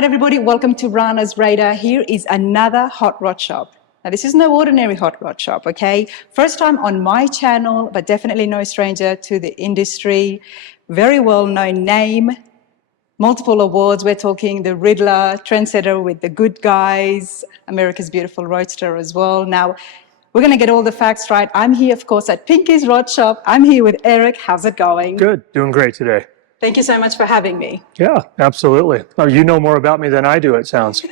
right, everybody, welcome to Rana's Radar. Here is another hot rod shop. Now, this is no ordinary hot rod shop, okay? First time on my channel, but definitely no stranger to the industry. Very well-known name, multiple awards. We're talking the Ridler, trendsetter with the good guys, America's Beautiful Roadster as well. Now, we're going to get all the facts right. I'm here, of course, at Pinkee'S Rod Shop. I'm here with Eric. How's it going? Good. Doing great today. Thank you so much for having me. Yeah, absolutely. Oh, you know more about me than I do, it sounds.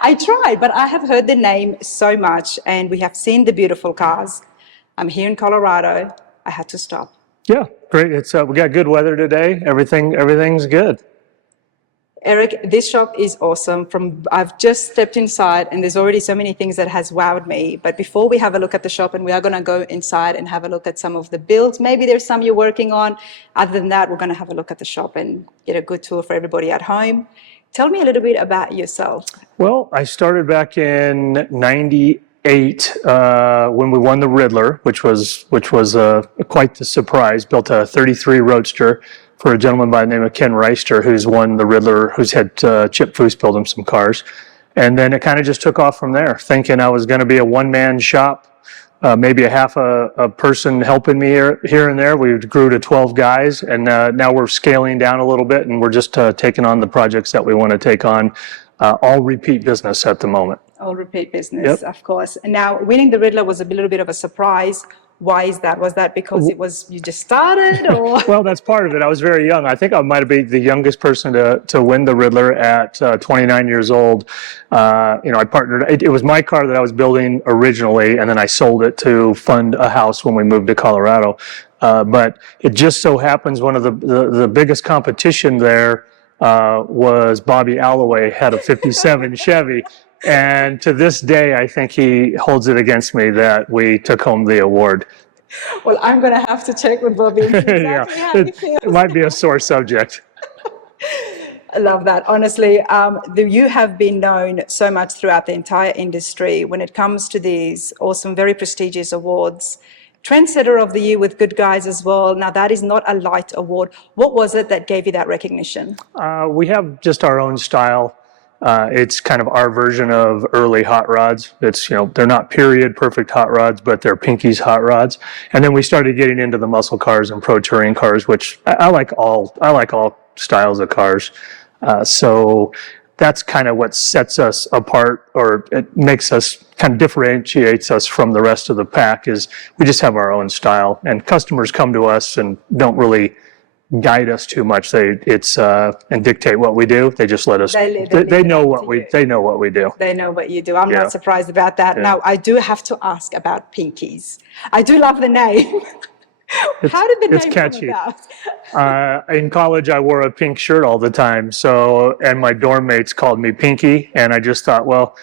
I tried, but I have heard the name so much, and we have seen the beautiful cars. I'm here in Colorado. I had to stop. Yeah, great. It's we got good weather today. Everything's good. Eric, this shop is awesome. I've just stepped inside, and there's already so many things that has wowed me. But before we have a look at the shop, and we are going to go inside and have a look at some of the builds. Maybe there's some you're working on. Other than that, we're going to have a look at the shop and get a good tour for everybody at home. Tell me a little bit about yourself. Well, I started back in '98 when we won the Ridler, which was quite the surprise. Built a '33 Roadster for a gentleman by the name of Ken Reister, who's won the Ridler, who's had Chip Foose build him some cars. And then it kind of just took off from there, thinking I was going to be a one-man shop, maybe a half a person helping me here and there. We grew to 12 guys, and now we're scaling down a little bit, and we're just taking on the projects that we want to take on, all repeat business at the moment. All repeat business, Of course. And now, winning the Ridler was a little bit of a surprise. Why is that? Was that because you just started, or? Well, that's part of it. I was very young. I think I might have been the youngest person to win the Ridler at 29 years old. I partnered. It was my car that I was building originally, and then I sold it to fund a house when we moved to Colorado. But it just so happens one of the biggest competition there was Bobby Alloway had a '57 Chevy. And to this day, I think he holds it against me that we took home the award. Well, I'm going to have to check with Bobby. Exactly Yeah, it might be a sore subject. I love that. Honestly, you have been known so much throughout the entire industry when it comes to these awesome, very prestigious awards. Trendsetter of the Year with Good Guys as well. Now, that is not a light award. What was it that gave you that recognition? We have just our own style. It's kind of our version of early hot rods. It's, they're not period perfect hot rods, but they're Pinkee'S hot rods. And then we started getting into the muscle cars and pro touring cars, which I like all styles of cars. So that's kind of what sets us apart, or it makes us kind of differentiates us from the rest of the pack, is we just have our own style, and customers come to us and don't really guide us too much. They and dictate what we do. They just let us. They know what we do. They know what you do. I'm not surprised about that. Yeah. Now, I do have to ask about Pinkee'S. I do love the name. How did the name catchy. come about? In college, I wore a pink shirt all the time. And my dorm mates called me Pinky, and I just thought, well,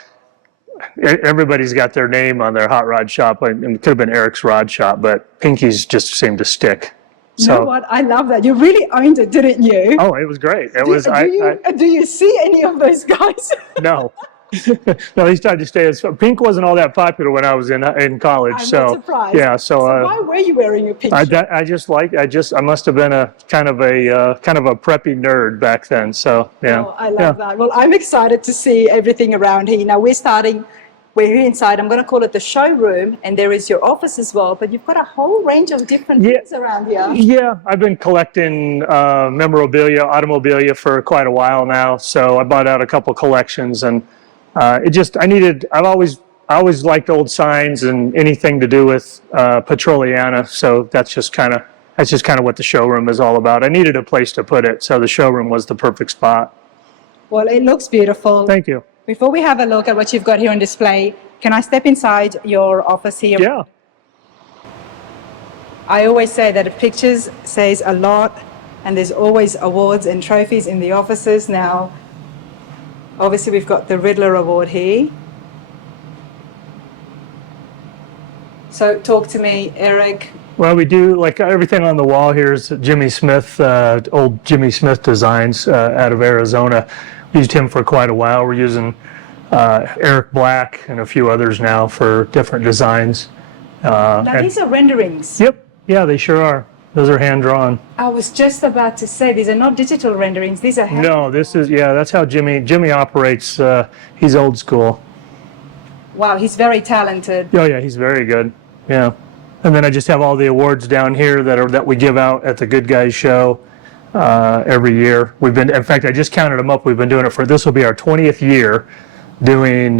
everybody's got their name on their hot rod shop. It could have been Eric's Rod Shop, but Pinkee'S just seemed to stick. You know what? I love that. You really owned it, didn't you? Oh, it was great. Do you see any of those guys? No. No, he started to stay as pink wasn't all that popular when I was in college. I'm not surprised. Yeah, so why were you wearing your pink shirt? I must have been a kind of a preppy nerd back then. So yeah. Oh, I love that. Well, I'm excited to see everything around here. Now we're here inside. I'm going to call it the showroom, and there is your office as well, but you've got a whole range of different things around here. Yeah, I've been collecting memorabilia, automobilia for quite a while now, so I bought out a couple collections, and I've always liked old signs and anything to do with Petroliana, so that's just kind of what the showroom is all about. I needed a place to put it, so the showroom was the perfect spot. Well, it looks beautiful. Thank you. Before we have a look at what you've got here on display, can I step inside your office here? Yeah. I always say that pictures says a lot, and there's always awards and trophies in the offices. Now, obviously, we've got the Ridler Award here. So talk to me, Eric. Well, we do, like everything on the wall here is Jimmy Smith, old Jimmy Smith designs out of Arizona. We used him for quite a while. We're using Eric Black and a few others now for different designs. Now these are renderings. Yep. Yeah, they sure are. those are hand drawn. I was just about to say, these are not digital renderings, these are hand. No, this is, yeah, that's how Jimmy operates. He's old school. Wow, he's very talented. Oh yeah, he's very good. Yeah. And then I just have all the awards down here that we give out at the Good Guys show every year. In fact, I just counted them up. We've been doing it this will be our 20th year doing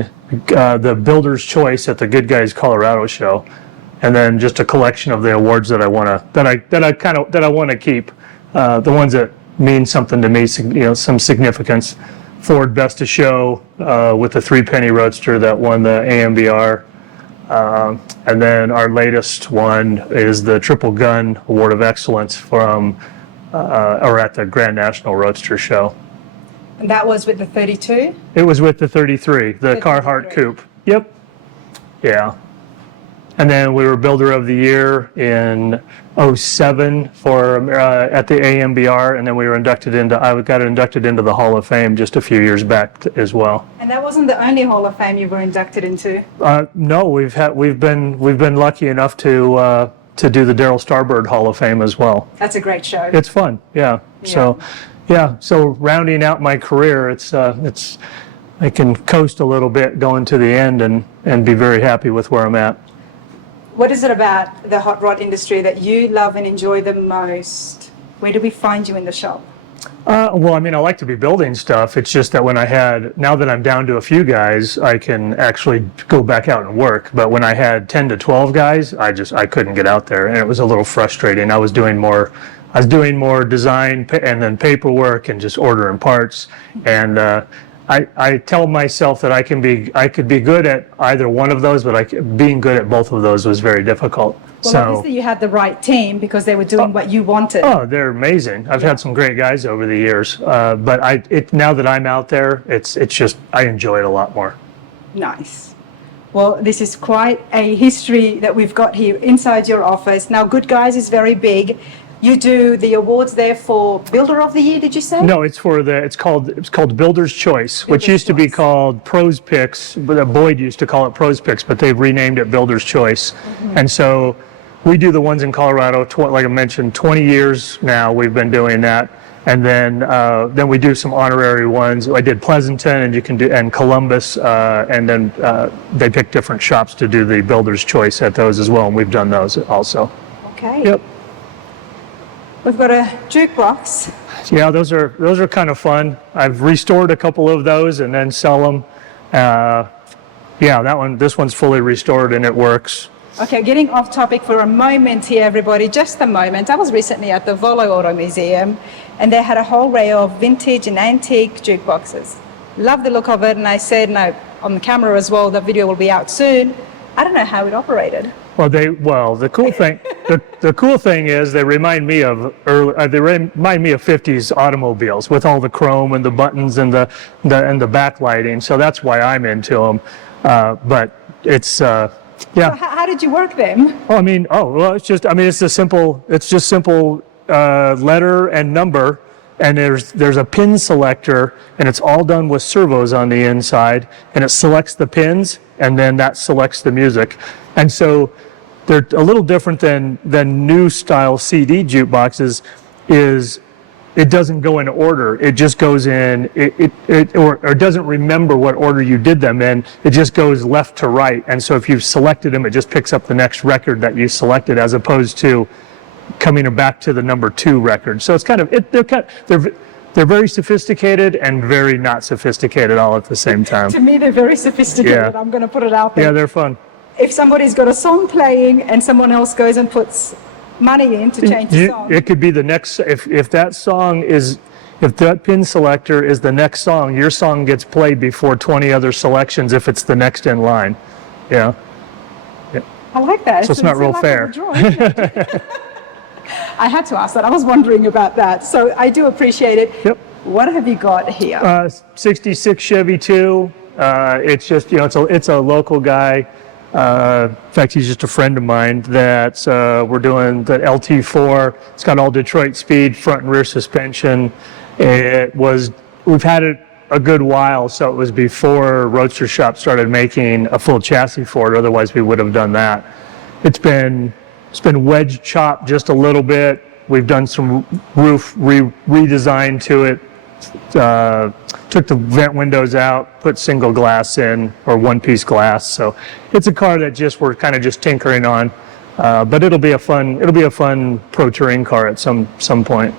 the Builder's Choice at the Good Guys Colorado show. And then just a collection of the awards that I want to keep, the ones that mean something to me, some significance. Ford Best of Show with the 3-penny roadster that won the AMBR. And then our latest one is the Triple Gun Award of Excellence at the Grand National Roadster Show. And that was with the 32? It was with the 33, the Carhartt coupe. Yep. Yeah. And then we were Builder of the Year in 2007 at the AMBR, and then I got inducted into the Hall of Fame just a few years back as well. And that wasn't the only Hall of Fame you were inducted into? No, we've been lucky enough to do the Darryl Starbird Hall of Fame as well. That's a great show. It's fun, yeah. So rounding out my career, I can coast a little bit going to the end and be very happy with where I'm at. What is it about the hot rod industry that you love and enjoy the most? Where do we find you in the shop? Well, I mean, I like to be building stuff. It's just that now that I'm down to a few guys, I can actually go back out and work. But when I had 10 to 12 guys, I couldn't get out there, and it was a little frustrating. I was doing more design and then paperwork and just ordering parts. And I tell myself that I could be good at either one of those, but being good at both of those was very difficult. Well, obviously you had the right team because they were doing what you wanted. Oh, they're amazing. I've had some great guys over the years, but now that I'm out there, it's just I enjoy it a lot more. Nice. Well, this is quite a history that we've got here inside your office. Now, Good Guys is very big. You do the awards there for Builder of the Year, did you say? No, it's called Builder's Choice, which used to be called Pros Picks, but Boyd used to call it Pros Picks, but they've renamed it Builder's Choice. Mm-hmm. And so we do the ones in Colorado, like I mentioned, 20 years now we've been doing that. And then we do some honorary ones. I did Pleasanton and Columbus, and then they pick different shops to do the Builder's Choice at those as well, and we've done those also. Okay. Yep. We've got a jukebox. Yeah, those are kind of fun. I've restored a couple of those and then sell them. This one's fully restored and it works. Okay, getting off topic for a moment here, everybody, just a moment. I was recently at the Volo Auto Museum and they had a whole array of vintage and antique jukeboxes. Love the look of it, and I said, no, on the camera as well, the video will be out soon. I don't know how it operated. The cool thing is they remind me of 50s automobiles with all the chrome and the buttons and the backlighting. So that's why I'm into them. But it's yeah. So how did you work them? It's just simple letter and number, and there's a pin selector, and it's all done with servos on the inside, and it selects the pins, and then that selects the music. And so they're a little different than new style CD jukeboxes. It doesn't go in order. It just goes in. Or doesn't remember what order you did them in. It just goes left to right. And so if you've selected them, it just picks up the next record that you selected, as opposed to coming back to the number 2 record. So it's they're very sophisticated and very not sophisticated all at the same time. To me, they're very sophisticated. Yeah. I'm going to put it out there. Yeah, they're fun. If somebody's got a song playing and someone else goes and puts money in to change the song. It could be the next, if that pin selector is the next song, your song gets played before 20 other selections if it's the next in line. Yeah. I like that. So it's not real fair. I had to ask that. I was wondering about that. So I do appreciate it. Yep. What have you got here? 66 Chevy 2. It's just, it's a local guy. In fact, he's just a friend of mine that we're doing the LT4. It's got all Detroit speed, front and rear suspension. We've had it a good while, so it was before Roadster Shop started making a full chassis for it. Otherwise, we would have done that. It's been wedge chopped just a little bit, We've done some roof redesign to it. Took the vent windows out, put single glass in, or one-piece glass. So it's a car that we're kind of just tinkering on, but it'll be a fun pro touring car at some point.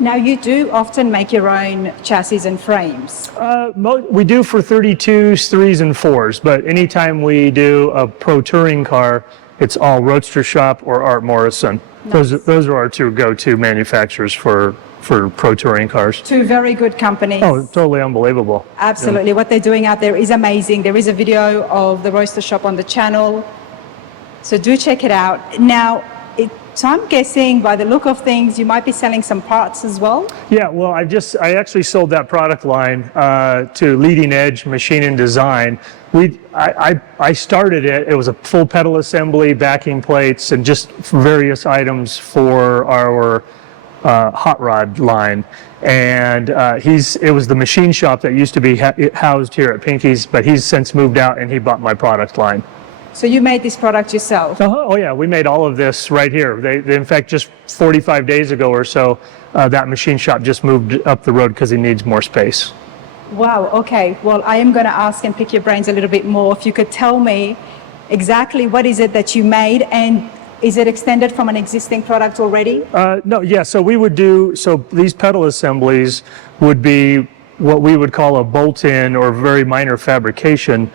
Now, you do often make your own chassis and frames. We do for 32s, 3s, and 4s, but anytime we do a pro touring car, it's all Roadster Shop or Art Morrison. Nice. Those are our two go-to manufacturers for pro touring cars. Two very good companies. Oh, totally unbelievable. Absolutely. Yeah. What they're doing out there is amazing. There is a video of the Roadster Shop on the channel, so do check it out. Now, so I'm guessing by the look of things, you might be selling some parts as well? Yeah, well, I actually sold that product line to Leading Edge Machine and Design. I started it. It was a full pedal assembly, backing plates, and just various items for our hot rod line. And it was the machine shop that used to be housed here at Pinkee'S, but he's since moved out and he bought my product line. So you made this product yourself? Oh yeah, we made all of this right here. They in fact, just 45 days ago or so, that machine shop just moved up the road because he needs more space. Wow, okay. Well, I am going to ask and pick your brains a little bit more. If you could tell me exactly what is it that you made, and is it extended from an existing product already? No, yeah, so these pedal assemblies would be what we would call a bolt-in or very minor fabrication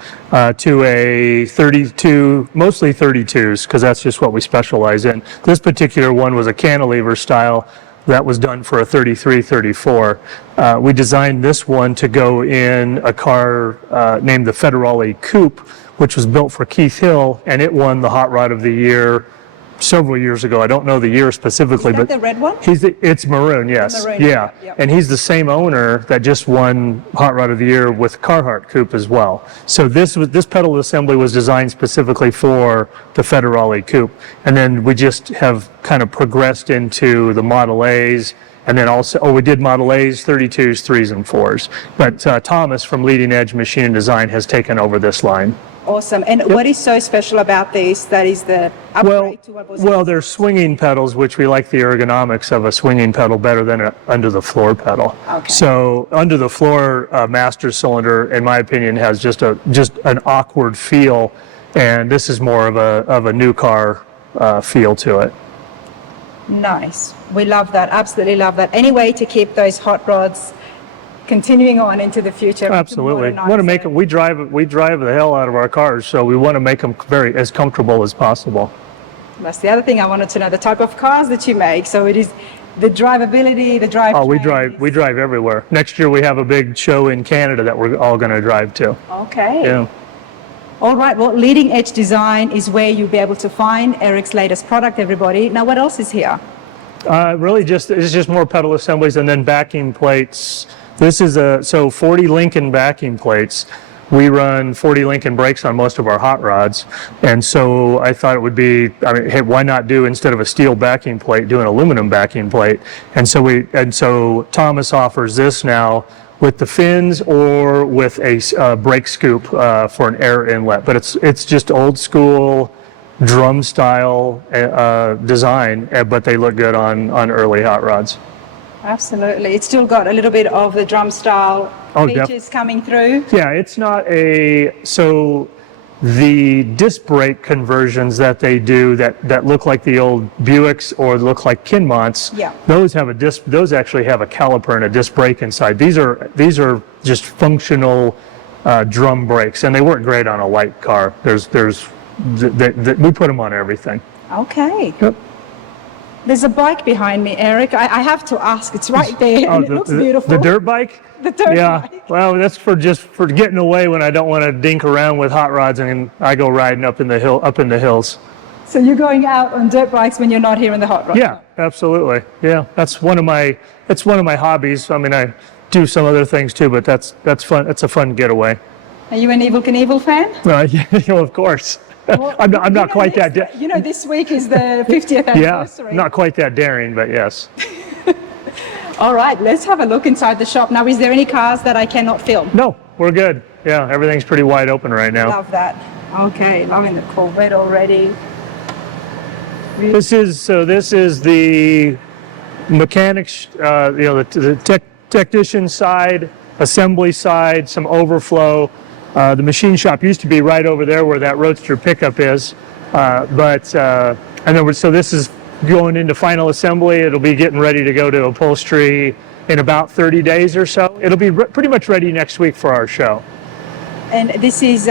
to a 32, mostly 32s, because that's just what we specialize in. This particular one was a cantilever style that was done for a 33, 34. We designed this one to go in a car named the Federale Coupe, which was built for Keith Hill, and it won the Hot Rod of the Year several years ago. I don't know the year specifically, but the red one? It's maroon, yes. Maroon, yeah. Yep. And he's the same owner that just won Hot Rod of the Year with Carhartt coupe as well. So this pedal assembly was designed specifically for the Federale coupe, and then we just have kind of progressed into the Model A's, and then also we did Model A's, 32s, 3s, and 4s. But Thomas from Leading Edge Machine and Design has taken over this line. Awesome. And what is so special about these that is the upgrade to what was? Well, they're swinging pedals, which we like the ergonomics of a swinging pedal better than an under-the-floor pedal. Okay. So under-the-floor master cylinder, in my opinion, has just an awkward feel, and this is more of a new car feel to it. Nice. We love that. Absolutely love that. Any way to keep those hot rods continuing on into the future. Absolutely. We want to make them. We drive the hell out of our cars, so we want to make them as comfortable as possible. That's the other thing I wanted to know, the type of cars that you make. So it is the drivability, the drive. Oh, we drive everywhere. Next year we have a big show in Canada that we're all going to drive to. Okay. Yeah. All right. Well, Leading Edge Design is where you'll be able to find Eric's latest product, everybody. Now, what else is here? Really, it's just more pedal assemblies and then backing plates. This is 40 Lincoln backing plates. We run 40 Lincoln brakes on most of our hot rods, and so I thought it would be, hey, why not do, instead of a steel backing plate, do an aluminum backing plate? And so Thomas offers this now with the fins or with a brake scoop for an air inlet. But it's just old school drum style design, but they look good on early hot rods. Absolutely. It's still got a little bit of the drum style features coming through. Yeah, it's not so the disc brake conversions that they do that look like the old Buicks or look like Kinmonts, yeah, those actually have a caliper and a disc brake inside. These are just functional drum brakes, and they work great on a light car. We put them on everything. Okay. Yep. There's a bike behind me, Eric. I have to ask. It's right there, and it looks beautiful. The dirt bike? The dirt bike. Yeah. Well, that's for getting away when I don't want to dink around with hot rods, and I go riding up in the hills. So you're going out on dirt bikes when you're not here in the hot rod? Yeah, absolutely. Yeah, that's one of my hobbies. I mean, I do some other things too, but that's fun. It's a fun getaway. Are you an Evel Knievel fan? Yeah, of course. Well, I'm not quite that. This week is the 50th anniversary. Yeah, not quite that daring, but yes. All right, let's have a look inside the shop. Now, is there any cars that I cannot film? No, we're good. Yeah, everything's pretty wide open right now. Love that. Okay, loving the Corvette already. This is the mechanics, the technician side, assembly side, some overflow. The machine shop used to be right over there where that Roadster pickup is, so this is going into final assembly. It'll be getting ready to go to upholstery in about 30 days or so. It'll be pretty much ready next week for our show. And this is,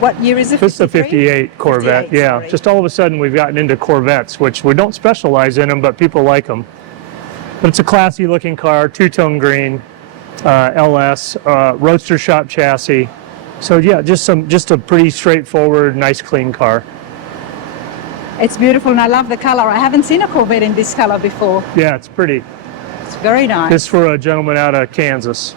what year is it? This is a 58 Corvette, 58, yeah. sorry. Just all of a sudden we've gotten into Corvettes, which we don't specialize in them, but people like them. But it's a classy looking car, two-tone green, LS, Roadster shop chassis. So yeah, just a pretty straightforward, nice clean car. It's beautiful, and I love the color. I haven't seen a Corvette in this color before. Yeah, it's pretty. It's very nice. This is for a gentleman out of Kansas.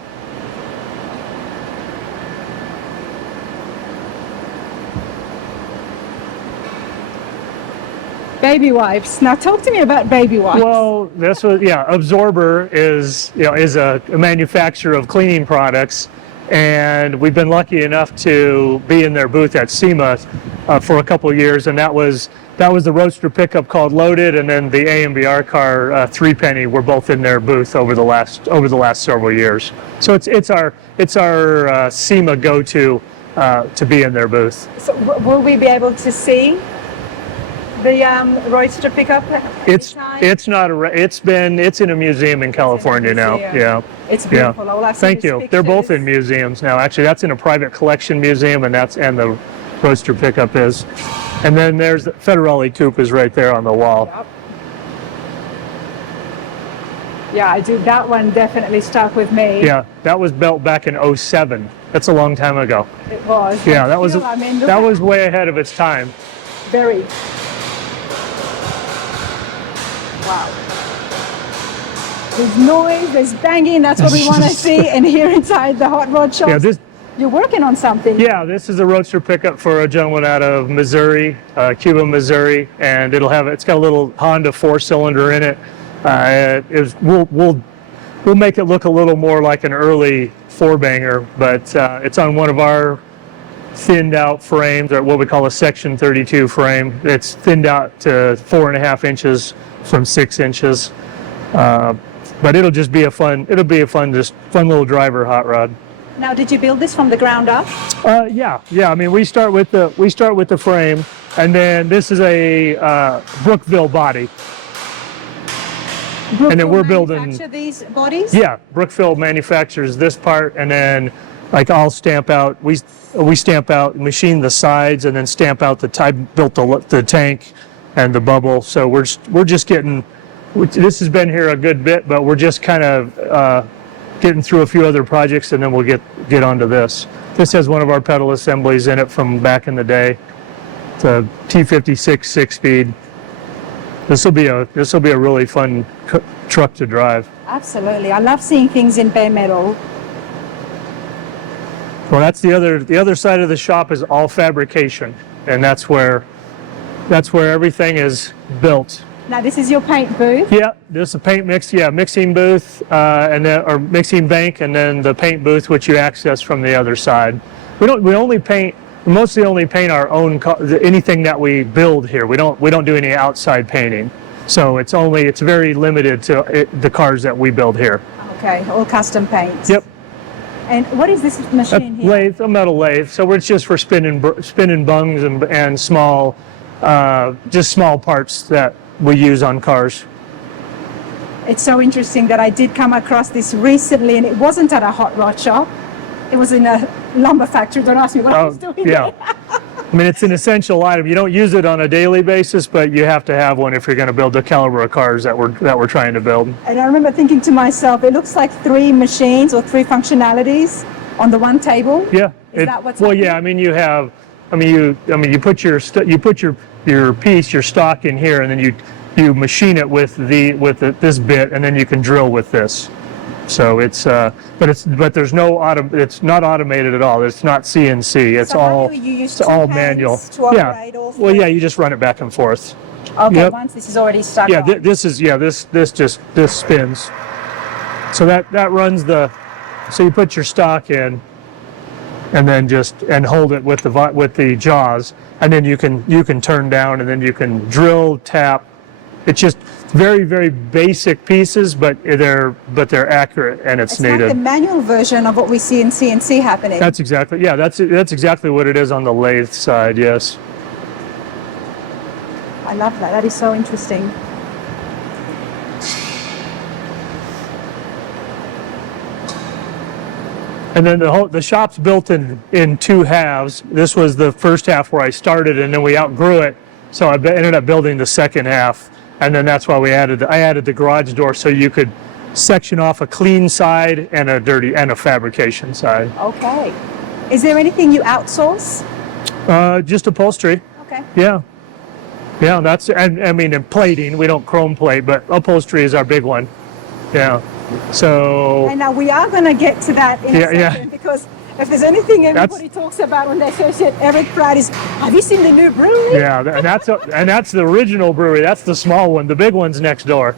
Baby wipes. Now talk to me about baby wipes. Well, this was, Absorber is a manufacturer of cleaning products, and we've been lucky enough to be in their booth at SEMA for a couple of years, and that was the Roadster pickup called Loaded, and then the AMBR car Three Penny were both in their booth over the last several years. So it's our SEMA go-to to be in their booth. So will we be able to see the Roadster pickup? It's in a museum in California now. Yeah. It's beautiful. Yeah. All I've seen Thank is you. pictures. They're both in museums now. Actually, that's in a private collection museum, and the Roadster pickup is. And then there's the Federale coupe is right there on the wall. Yep. Yeah, I do. That one definitely stuck with me. Yeah, that was built back in '07. That's a long time ago. It was. Yeah, But that was still, I mean, look that at- was way ahead of its time. very. Wow. There's noise, there's banging, that's what we want to see. And here inside the hot rod shop, Yeah, you're working on something. Yeah, this is a Roadster pickup for a gentleman out of Missouri, Cuba, Missouri, and it's got a little Honda 4-cylinder in it. We'll make it look a little more like an early 4-banger, but it's on one of our thinned out frames, or what we call a Section 32 frame. It's thinned out to 4.5 inches from 6 inches. But it'll just be a fun little driver hot rod. Now, did you build this from the ground up? Yeah. I mean, we start with the frame, and then this is a Brookville body. And then we're building. Manufacture these bodies? Yeah, Brookville manufactures this part, and then I'll stamp out. We stamp out, machine the sides, and then stamp out built the tank and the bubble. So we're just getting. This has been here a good bit, but we're just kind of getting through a few other projects, and then we'll get onto this. This has one of our pedal assemblies in it from back in the day. It's a T56 6-speed. This will be a really fun truck to drive. Absolutely. I love seeing things in bare metal. Well, that's the other side of the shop is all fabrication, and that's where everything is built. Now, this is your paint booth. Yeah, this is a paint mixing booth, or mixing bank, and then the paint booth, which you access from the other side. We mostly only paint our own anything that we build here. We don't do any outside painting, so it's very limited to the cars that we build here. Okay, all custom paints. Yep. And what is this machine here? A metal lathe. So it's just for spinning bungs and small parts that we use on cars. It's so interesting that I did come across this recently, and it wasn't at a hot rod shop. It was in a lumber factory. Don't ask me what I was doing yeah. there. I mean, it's an essential item. You don't use it on a daily basis, but you have to have one if you're going to build the caliber of cars that we're trying to build. And I remember thinking to myself, it looks like 3 machines or 3 functionalities on the one table. Yeah. Is that what's well, happening? yeah. I mean, you put your piece, your stock in here, and then you machine it with this bit, and then you can drill with this. So it's not automated at all. It's not CNC. It's So all how do you use it's all two manual. hands to operate all Well, three? yeah. You just run it back and forth. Okay, Yep. once this is already stuck Yeah. on. This spins. So that runs so you put your stock in, and then and hold it with the jaws, and then you can turn down, and then you can drill, tap, It's just very, very basic pieces, but they're accurate and it's Like needed. the manual version of what we see in CNC happening. That's exactly, yeah, that's exactly what it is on the lathe side, yes. I love that. That is so interesting. And then the shop's built in two halves. This was the first half where I started, and then we outgrew it, so I ended up building the second half. And then that's why I added the garage door so you could section off a clean side and a fabrication side. Okay. Is there anything you outsource? Just upholstery. Okay. Yeah. Yeah, and I mean, in plating, we don't chrome plate, but upholstery is our big one. Yeah. So. And now we are going to get to that in a second, because if there's anything everybody talks about when they associate Eric Peratt is, have you seen the new brewery? Yeah, and that's the original brewery. That's the small one. The big one's next door.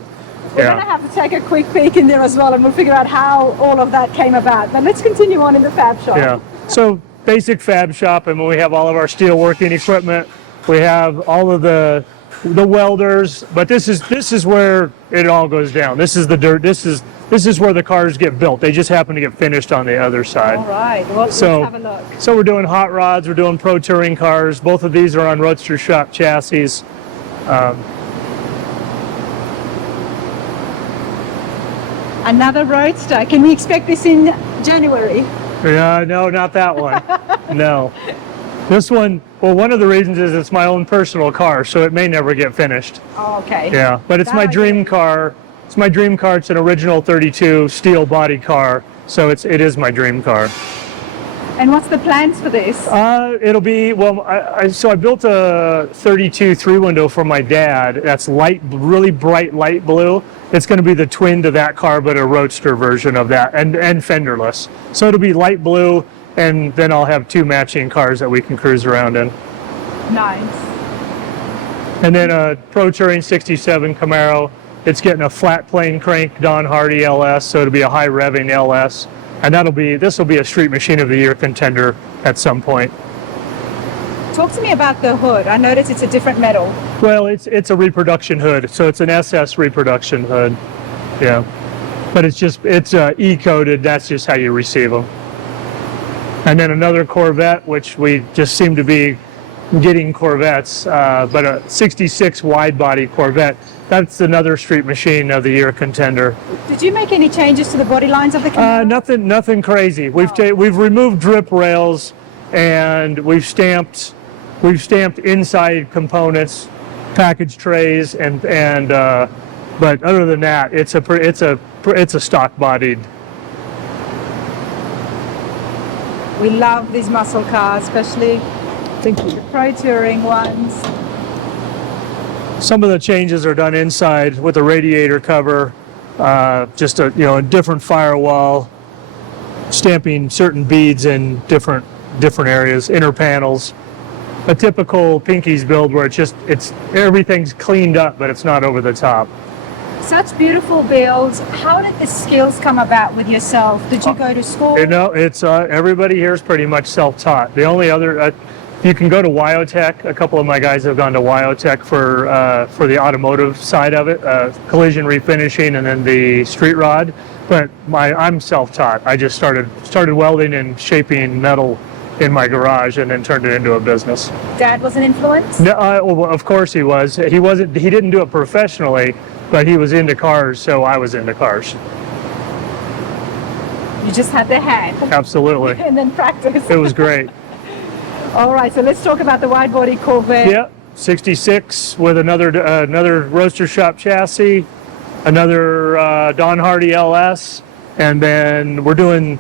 We're going to have to take a quick peek in there as well, and we'll figure out how all of that came about. But let's continue on in the fab shop. Yeah. So basic fab shop, and we have all of our steel working equipment. We have all of the welders, but this is where it all goes down. This is the dirt. This is where the cars get built. They just happen to get finished on the other side. All right. Well, let's have a look. So we're doing hot rods. We're doing pro touring cars. Both of these are on Roadster Shop chassis. Another Roadster. Can we expect this in January? No, not that one. No. This one, well, one of the reasons is it's my own personal car, so it may never get finished. Oh, okay. Yeah, but it's my dream car. It's my dream car. It's an original 32 steel body car, so it is my dream car. And what's the plans for this? It'll be, well, I built a 32 3-window for my dad. That's really bright light blue. It's going to be the twin to that car, but a roadster version of that, and fenderless. So it'll be light blue, and then I'll have two matching cars that we can cruise around in. Nice. And then a Pro Touring 67 Camaro. It's getting a flat plane crank Don Hardy LS, so it'll be a high revving LS. And this will be a Street Machine of the Year contender at some point. Talk to me about the hood. I noticed it's a different metal. Well, it's a reproduction hood, so it's an SS reproduction hood. Yeah, but it's E-coated. That's just how you receive them. And then another Corvette, which we just seem to be getting Corvettes, but a 66 wide body Corvette. That's another Street Machine of the Year contender. Did you make any changes to the body lines of the Camaro? Nothing crazy. We've removed drip rails, and we've stamped inside components, package trays, and but other than that, it's a stock bodied. We love these muscle cars, especially the Pro Touring ones. Some of the changes are done inside with a radiator cover, just a different firewall, stamping certain beads in different areas, inner panels. A typical Pinkee'S build where it's everything's cleaned up, but it's not over the top. Such beautiful builds. How did the skills come about with yourself? Did you go to school? It's everybody here is pretty much self-taught. The only other you can go to Wyotech. A couple of my guys have gone to Wyotech for the automotive side of it, collision refinishing, and then the street rod. But I'm self-taught. I just started welding and shaping metal in my garage, and then turned it into a business. Dad was an influence? No, well, of course he was. He didn't do it professionally, but he was into cars, so I was into cars. You just had the hand. Absolutely. And then practice. It was great. All right, so let's talk about the wide body Corvette. Yeah, 66 with another Roadster Shop chassis, another Don Hardy LS, and then we're doing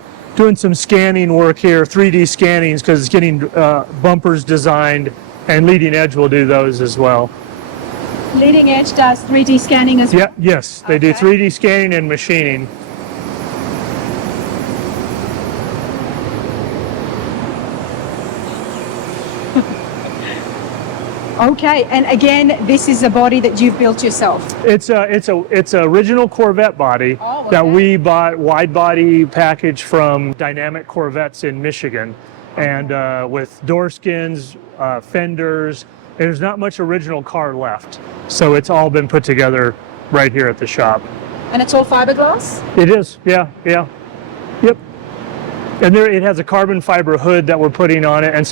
some scanning work here, 3D scannings, because it's getting bumpers designed, and Leading Edge will do those as well. Leading Edge does 3D scanning as well? Yeah, yes, they do 3D scanning and machining. Okay, and again, this is a body that you've built yourself. It's a original Corvette body that we bought wide body package from Dynamic Corvettes in Michigan, and with door skins, fenders. There's not much original car left, so it's all been put together right here at the shop. And it's all fiberglass? It is, yeah. Yep. And there, it has a carbon fiber hood that we're putting on it, and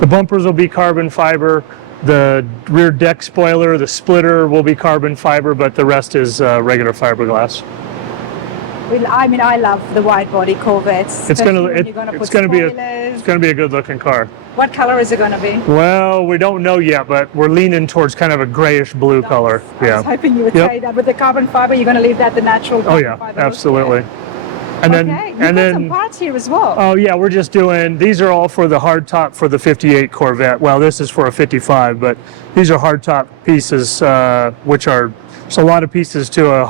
the bumpers will be carbon fiber. The rear deck spoiler, the splitter will be carbon fiber, but the rest is regular fiberglass. Well, I mean, I love the wide body Corvettes. It's gonna be a good looking car. What color is it gonna be? Well, we don't know yet, but we're leaning towards kind of a grayish blue color. I was hoping you would say that with the carbon fiber, you're gonna leave that the natural. Oh yeah, fiber absolutely. And then, you've got some parts here as well. Oh yeah, we're just doing, these are all for the hardtop for the 58 Corvette. Well, this is for a 55, but these are hardtop pieces, which are, there's a lot of pieces to a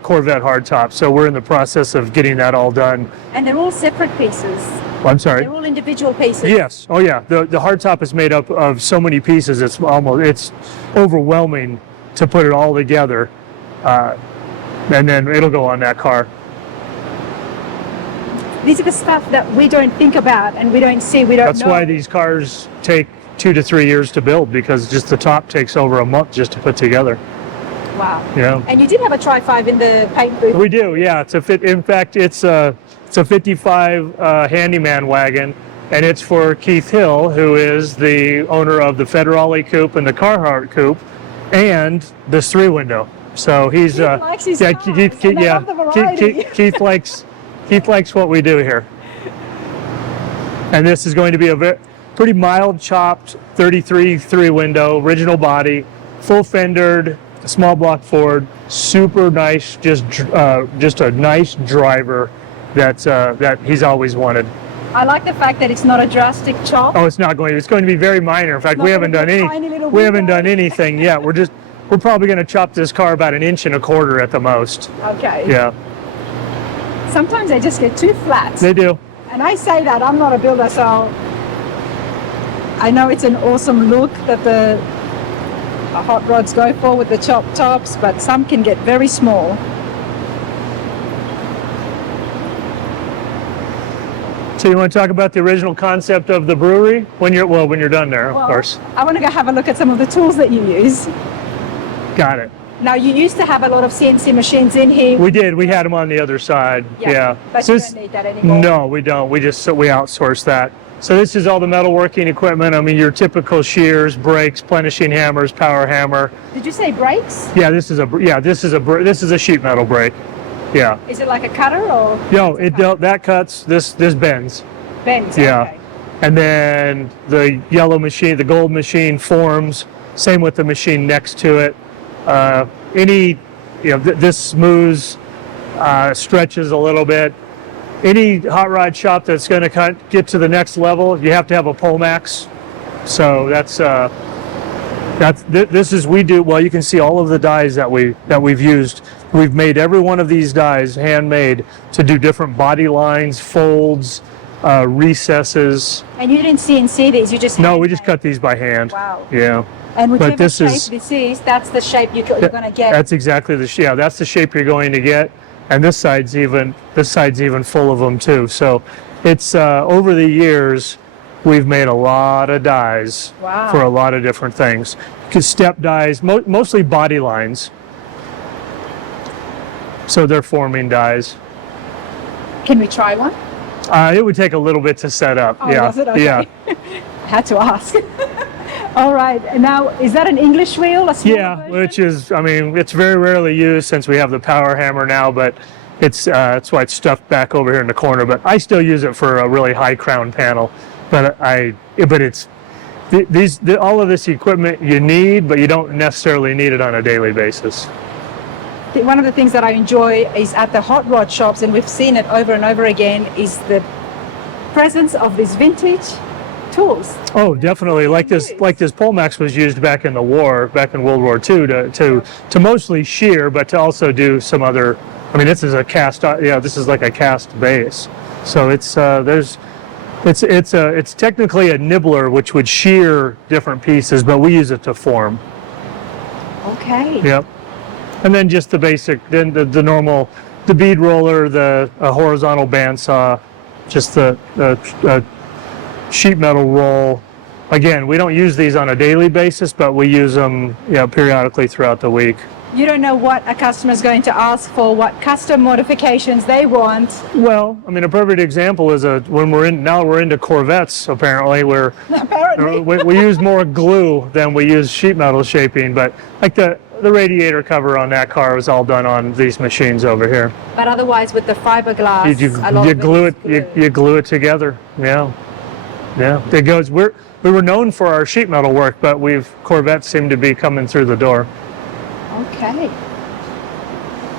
Corvette hardtop. So we're in the process of getting that all done. And they're all separate pieces. Well, I'm sorry. They're all individual pieces. Yes. Oh yeah. The hardtop is made up of so many pieces. It's overwhelming to put it all together, and then it'll go on that car. These are the stuff that we don't think about and we don't see, we don't know. That's why these cars take 2 to 3 years to build, because just the top takes over a month just to put together. Wow. Yeah. And you did have a Tri-5 in the paint booth. We do, yeah. In fact, it's a 55 handyman wagon, and it's for Keith Hill, who is the owner of the Federale coupe and the Carhartt coupe, and this 3-window. So he's likes his cars, and I love the variety. Keith likes what we do here. And this is going to be a pretty mild chopped 33 3-window, original body, full fendered, small block Ford, super nice, just a nice driver that he's always wanted. I like the fact that it's not a drastic chop. Oh, it's going to be very minor. In fact, we haven't done anything yet. We're probably going to chop this car about 1.25 inches at the most. Okay. Yeah. Sometimes they just get too flat. They do. And I say that, I'm not a builder, so I know it's an awesome look that the hot rods go for with the chopped tops, but some can get very small. So you want to talk about the original concept of the brewery when you're done there, of course. I want to go have a look at some of the tools that you use. Got it. Now, you used to have a lot of CNC machines in here. We did. We had them on the other side. Yeah. But you don't need that anymore. No, we don't. We outsource that. So this is all the metalworking equipment. I mean, your typical shears, brakes, plenishing hammers, power hammer. Did you say brakes? Yeah, this is a sheet metal brake. Yeah. Is it like a cutter or? No, that cuts. This bends. Bends. Yeah. Okay. And then the yellow machine, the gold machine forms. Same with the machine next to it. This smooths, stretches a little bit. Any hot rod shop that's going to get to the next level, you have to have a Pomax. So you can see all of the dies that we've used. We've made every one of these dies handmade to do different body lines, folds, recesses. And you didn't CNC these, you just No, we just cut these by hand. Wow. Yeah. And whichever this is, that's the shape you're going to get. That's exactly that's the shape you're going to get. And this side's even full of them too. So it's over the years we've made a lot of dies for a lot of different things. Step dies, mostly body lines. So they're forming dies. Can we try one? It would take a little bit to set up. Oh, was it? Okay. Yeah. I had to ask. All right. And now, is that an English wheel? Yeah, which is, it's very rarely used since we have the power hammer now, but that's why it's stuffed back over here in the corner. But I still use it for a really high crown panel. But all of this equipment you need, but you don't necessarily need it on a daily basis. One of the things that I enjoy is at the hot rod shops, and we've seen it over and over again, is the presence of these vintage tools. Oh, definitely. Like this Pomax was used back in the war, back in World War II, to mostly shear, but to also do some other. This is a cast. This is like a cast base. So it's technically a nibbler, which would shear different pieces, but we use it to form. Okay. Yep. And then just the basic, then the normal, the bead roller, the horizontal bandsaw, just the sheet metal roll. Again, we don't use these on a daily basis, but we use them, you know, periodically throughout the week. You don't know what a customer is going to ask for, what custom modifications they want. Well, I mean, a perfect example is when we're into Corvettes. Apparently, we use more glue than we use sheet metal shaping. But like the radiator cover on that car was all done on these machines over here. But otherwise, with the fiberglass, you glue it together. Yeah. It goes. We were known for our sheet metal work, but Corvettes seem to be coming through the door. Okay.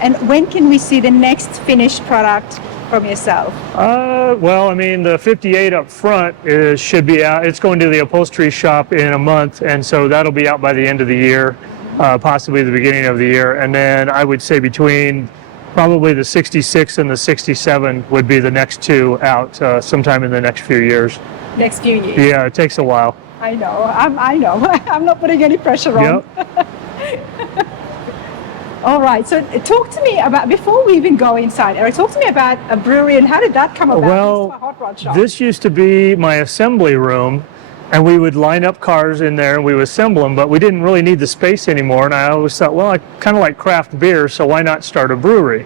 And when can we see the next finished product from yourself? Well, I mean, the 58 up front should be out. It's going to the upholstery shop in a month, and so that'll be out by the end of the year, possibly the beginning of the year. And then I would say between probably the 66 and the 67 would be the next two out sometime in the next few years. Next few years? Yeah, it takes a while. I know. I know. I'm not putting any pressure on. Yep. All right, so talk to me about, before we even go inside, Eric, talk to me about a brewery and how did that come about? Well, hot rod shop? This used to be my assembly room, and we would line up cars in there and we would assemble them, but we didn't really need the space anymore, and I always thought, well, I kind of like craft beer, so why not start a brewery?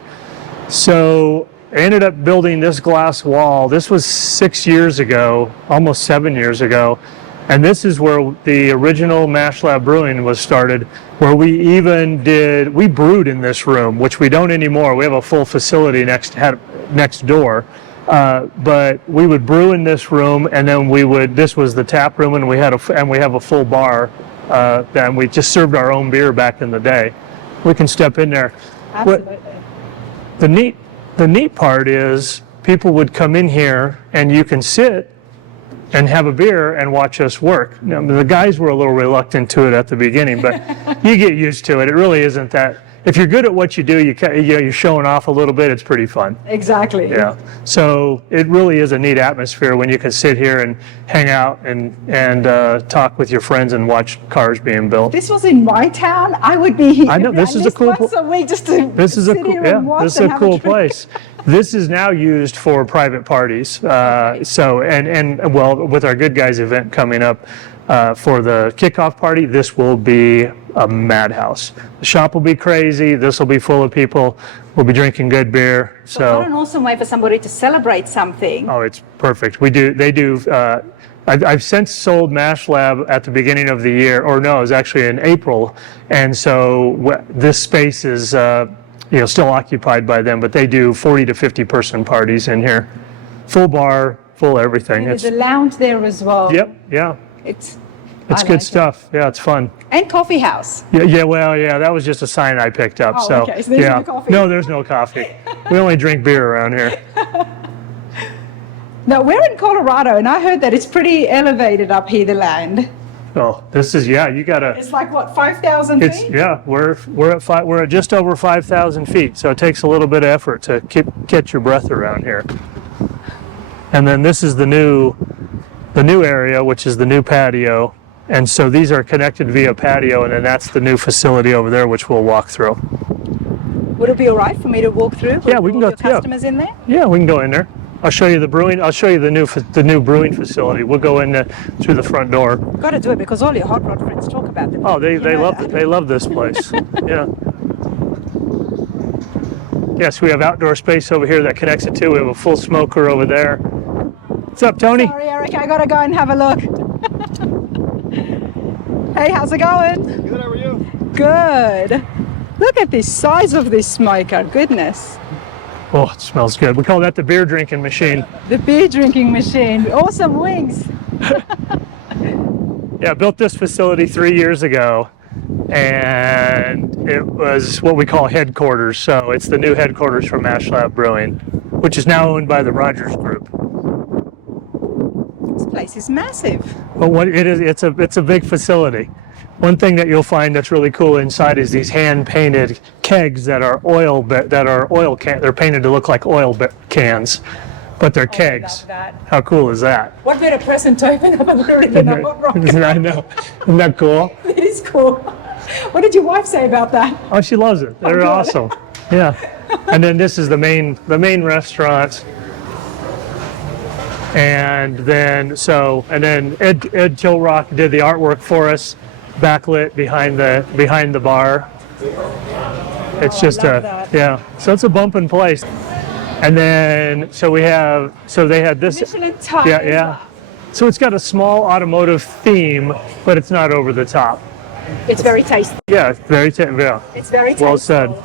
So I ended up building this glass wall. This was 6 years ago, almost 7 years ago. And this is where the original Mash Lab Brewing was started, where we brewed in this room, which we don't anymore. We have a full facility next door. But we would brew in this room, and then this was the tap room, and we have a full bar. And we just served our own beer back in the day. We can step in there. Absolutely. The neat part is people would come in here, and you can sit and have a beer and watch us work. Now, the guys were a little reluctant to it at the beginning, but you get used to it. It really isn't that. If you're good at what you do, you're showing off a little bit. It's pretty fun. Exactly. Yeah. So it really is a neat atmosphere when you can sit here and hang out and talk with your friends and watch cars being built. This was in my town. I would be here. I know this is a cool. Once a week just to this is a sit cool. here and watch This is and a have cool drink. place. This is now used for private parties. So with our Good Guys event coming up for the kickoff party, this will be a madhouse. The shop will be crazy. This will be full of people. We'll be drinking good beer. So what an awesome way for somebody to celebrate something. Oh, it's perfect. They do. I've since sold Mash Lab at the beginning of the year, or no, it was actually in April, and so this space is still occupied by them, but they do 40 to 50 person parties in here. Full bar, full everything. There's a lounge there as well. Yep, yeah. It's good stuff. Yeah, it's fun. And coffee house. Yeah, that was just a sign I picked up. Oh, okay. So there's no coffee. No, there's no coffee. We only drink beer around here. Now, we're in Colorado, and I heard that it's pretty elevated up here, the land. Oh, this is, you gotta. It's like, what, 5,000 feet? Yeah, we're at just over 5,000 feet, so it takes a little bit of effort to catch your breath around here. And then this is the new area, which is the new patio. And so these are connected via patio, and then that's the new facility over there, which we'll walk through. Would it be all right for me to walk through? Yeah, we can go. Your customers in there? Yeah, we can go in there. I'll show you the brewing. I'll show you the new brewing facility. We'll go in through the front door. You've got to do it because all your hot rod friends talk about it. Oh, they love this place. Yeah. Yes, we have outdoor space over here that connects it to. We have a full smoker over there. What's up, Tony? Sorry, Eric, I gotta go and have a look. Hey, how's it going? Good, how are you? Good. Look at the size of this smoker, goodness. Oh, it smells good. We call that the beer drinking machine. The beer drinking machine, awesome wings. Yeah, I built this facility 3 years ago, and it was what we call headquarters. So it's the new headquarters for Mash Lab Brewing, which is now owned by the Rogers Group. This place is massive. But what it is, it's a big facility. One thing that you'll find that's really cool inside is these hand-painted kegs that are they're painted to look like oil cans, but they're kegs. I love that. How cool is that? What better present to open up a brewery than a hot rock? I know. Isn't that cool? It is cool. What did your wife say about that? Oh, she loves it. They're good. awesome. Yeah. And then this is the main restaurant. And then Ed Tilrock did the artwork for us, backlit behind the bar. It's just yeah. So it's a bump in place. And then they had this. Michelin tire. Yeah. So it's got a small automotive theme, but it's not over the top. It's very tasty. Yeah, it's very yeah. It's very tasty. Well said.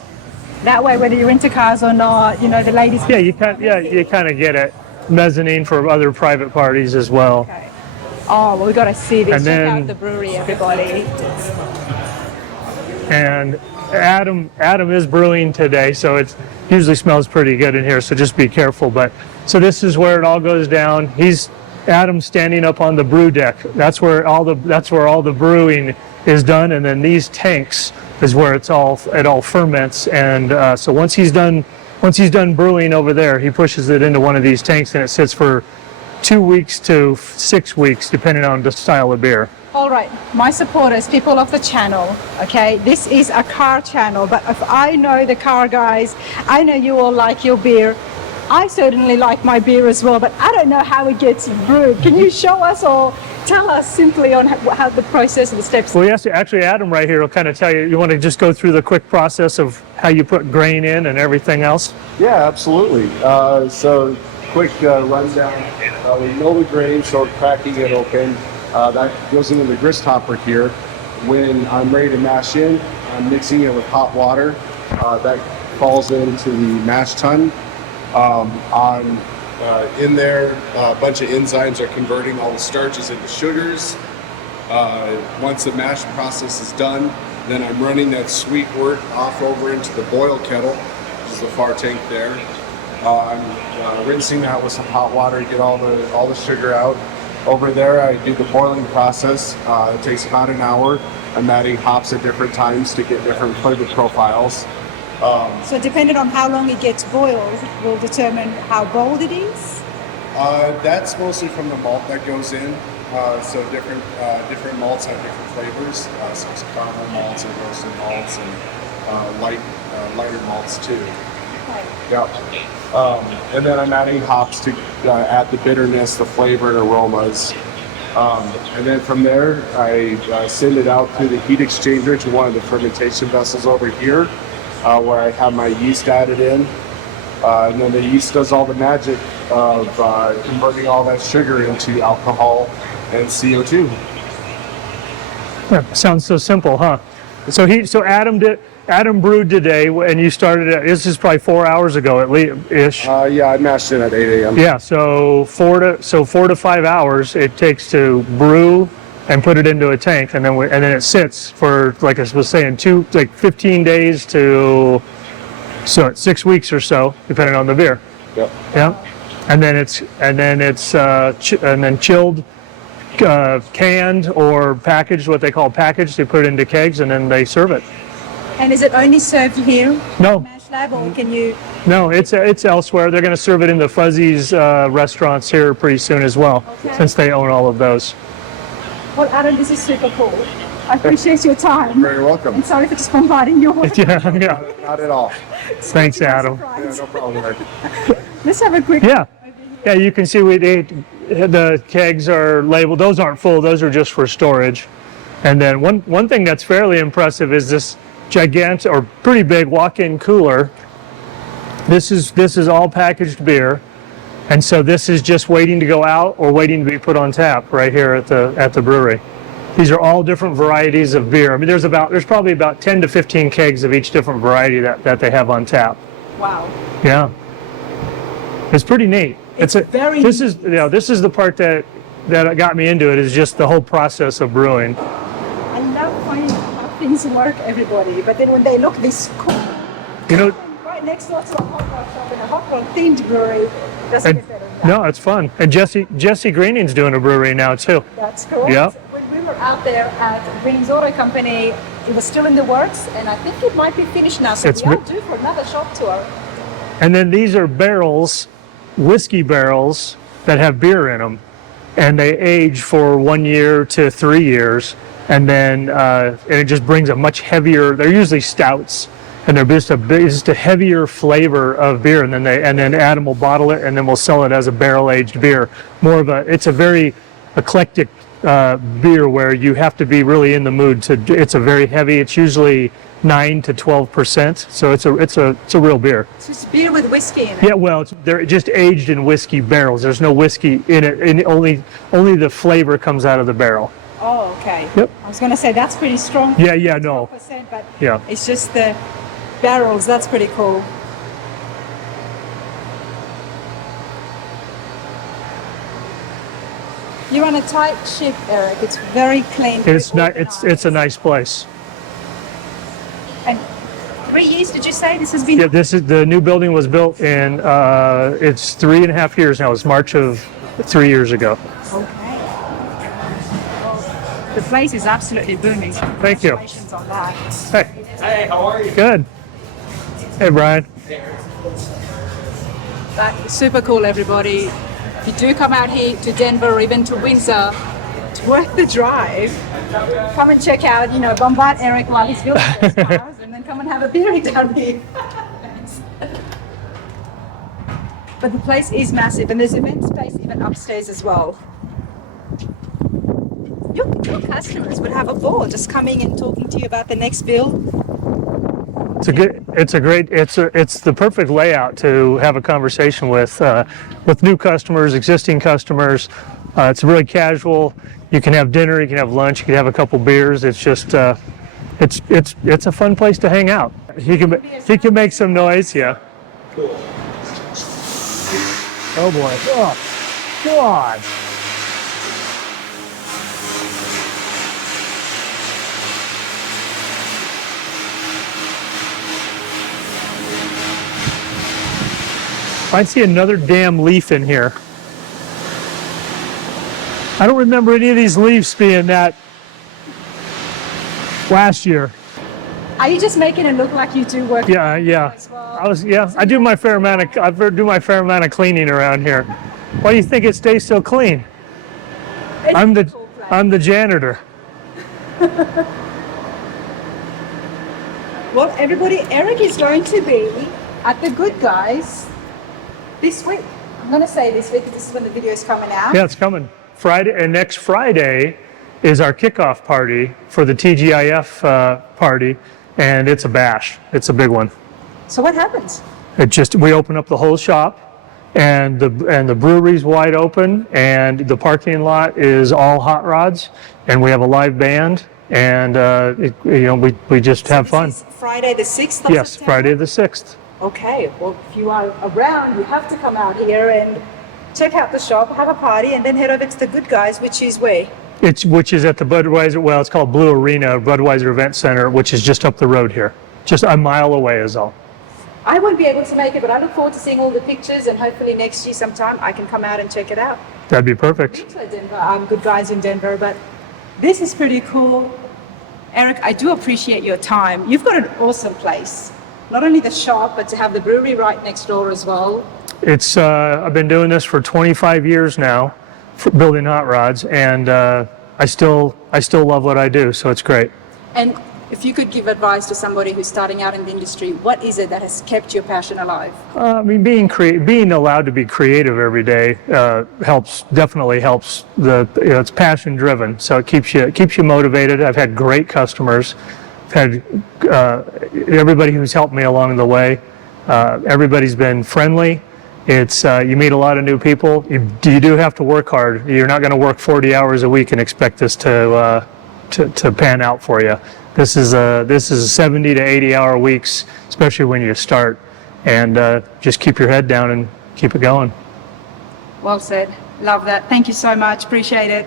That way, whether you're into cars or not, you know, the ladies. Yeah, you kind of get it. Mezzanine for other private parties as well. Okay. Oh, well, we got to see this. And Check then- out the brewery, everybody. And Adam is brewing today, so it usually smells pretty good in here, so just be careful. But so this is where it all goes down. Adam's standing up on the brew deck. That's where all the brewing is done, and then these tanks is where it all ferments. And so once he's done brewing over there, he pushes it into one of these tanks, and it sits for 2 weeks to 6 weeks, depending on the style of beer. All right, my supporters, people of the channel, okay, this is a car channel, but if I know the car guys, I know you all like your beer. I certainly like my beer as well, but I don't know how it gets brewed. Can you show us or tell us simply on how the process and the steps? Well, yes, actually, Adam right here will kind of tell you. You want to just go through the quick process of how you put grain in and everything else? Yeah, absolutely. So quick rundown. We mill the grain, so cracking it open. That goes into the grist hopper here. When I'm ready to mash in, I'm mixing it with hot water. That falls into the mash tun. In there, a bunch of enzymes are converting all the starches into sugars. Once the mash process is done, then I'm running that sweet wort off over into the boil kettle, which is the far tank there. I'm rinsing that with some hot water to get all the sugar out. Over there, I do the boiling process. It takes about an hour. I'm adding hops at different times to get different flavor profiles. So depending on how long it gets boiled will determine how bold it is? That's mostly from the malt that goes in. So different malts have different flavors. So it's caramel malts and roasted malts and lighter malts too. Okay. Yep. And then I'm adding hops to add the bitterness, the flavor, and aromas. And then from there, I send it out through the heat exchanger to one of the fermentation vessels over here, where I have my yeast added in. And then the yeast does all the magic of converting all that sugar into alcohol and CO2. Yeah, sounds so simple, huh? So Adam brewed today, and you started it. This is probably 4 hours ago at least. Yeah, I mashed in at 8 a.m. Yeah, so 4 to 5 hours it takes to brew and put it into a tank, and then it sits for, like I was saying, 15 days to 6 weeks or so, depending on the beer. Yep. Yeah, and then it's chilled, canned or packaged, what they call packaged. They put it into kegs and then they serve it. And is it only served here? No. Mash Lab, or can you? No, it's elsewhere. They're going to serve it in the Fuzzy's restaurants here pretty soon as well, Okay. since they own all of those. Well, Adam, this is super cool. I appreciate your time. Very welcome. And sorry for just bombarding you. Yeah. Not at all. Thanks, Adam. Yeah, no problem, Eric. Let's have a quick. Yeah, you can see the kegs are labeled. Those aren't full. Those are just for storage. And then one thing that's fairly impressive is this gigantic or pretty big walk-in cooler. This is all packaged beer, and so this is just waiting to go out or waiting to be put on tap right here at the brewery. These are all different varieties of beer. I mean, there's probably about 10 to 15 kegs of each different variety that they have on tap. Wow. Yeah, it's pretty neat. This is the part that got me into it, is just the whole process of brewing. I love finding how things work, everybody. But then when they look this cool, right next door to a hot rod shop and a hot rod themed brewery, doesn't get better than that. No, it's fun. And Jesse Greening's doing a brewery now too. That's correct. Yeah. When we were out there at Green's Auto Company, it was still in the works, and I think it might be finished now. So we are due for another shop tour. And then these are barrels, whiskey barrels that have beer in them, and they age for 1 year to 3 years, and then and it just brings a much heavier. They're usually stouts, and they're just a heavier flavor of beer, and then Adam will bottle it, and then we'll sell it as a barrel-aged beer. It's a very eclectic beer where you have to be really in the mood to. It's a very heavy. It's usually 9 to 12%, so it's a real beer. So it's beer with whiskey in it. Yeah, well, they're just aged in whiskey barrels. There's no whiskey in it, and only the flavor comes out of the barrel. Oh, okay. Yep. I was going to say that's pretty strong. Yeah, no. 12%, but Yeah. it's just the barrels. That's pretty cool. You're on a tight ship, Eric. It's very clean. It's a nice place. And 3 years, did you say this has been? Yeah, the new building was built in. It's 3.5 years now. It's March of 3 years ago. Okay. The place is absolutely booming. Thank you. Congratulations on that. Hey, how are you? Good. Hey, Brian. That's super cool, everybody. If you do come out here to Denver or even to Windsor, it's worth the drive. Come and check out, bombard Eric while he's building those cars, and then come and have a beer down here. But the place is massive, and there's event space even upstairs as well. Your customers would have a ball just coming and talking to you about the next build. It's the perfect layout to have a conversation with new customers, existing customers. It's really casual. You can have dinner, you can have lunch, you can have a couple beers. It's just it's a fun place to hang out. He can make some noise, yeah. Oh boy. Oh God. I see another damn leaf in here. I don't remember any of these leaves being that last year. Are you just making it look like you do work? Yeah. As well? I do my fair amount of cleaning around here. Why do you think it stays so clean? I'm the janitor. Well, everybody, Eric is going to be at the Good Guys this week. I'm going to say this week because this is when the video is coming out. Yeah, it's coming. Friday, and next Friday is our kickoff party for the TGIF party, and it's a bash. It's a big one. So what happens? We open up the whole shop, and the brewery's wide open, and the parking lot is all hot rods, and we have a live band, and we just have fun. This is Friday the 6th of Yes, September? Friday the 6th. Okay, well, if you are around, you have to come out here and check out the shop, have a party, and then head over to the Good Guys, which is where? Which is at the Budweiser, well, it's called Blue Arena, Budweiser Event Center, which is just up the road here. Just a mile away is all. I won't be able to make it, but I look forward to seeing all the pictures, and hopefully next year sometime I can come out and check it out. That'd be perfect. To Denver, Good Guys in Denver, but this is pretty cool. Eric, I do appreciate your time. You've got an awesome place. Not only the shop, but to have the brewery right next door as well. I've been doing this for 25 years now, for building hot rods, and I still love what I do, so it's great. And if you could give advice to somebody who's starting out in the industry, what is it that has kept your passion alive? Being allowed to be creative every day definitely helps. It's passion driven, so it keeps you motivated. I've had great customers. I've had everybody who's helped me along the way. Everybody's been friendly. You meet a lot of new people. You do have to work hard. You're not going to work 40 hours a week and expect this to pan out for you. This is 70 to 80 hour weeks, especially when you start. And just keep your head down and keep it going. Well said. Love that. Thank you so much. Appreciate it.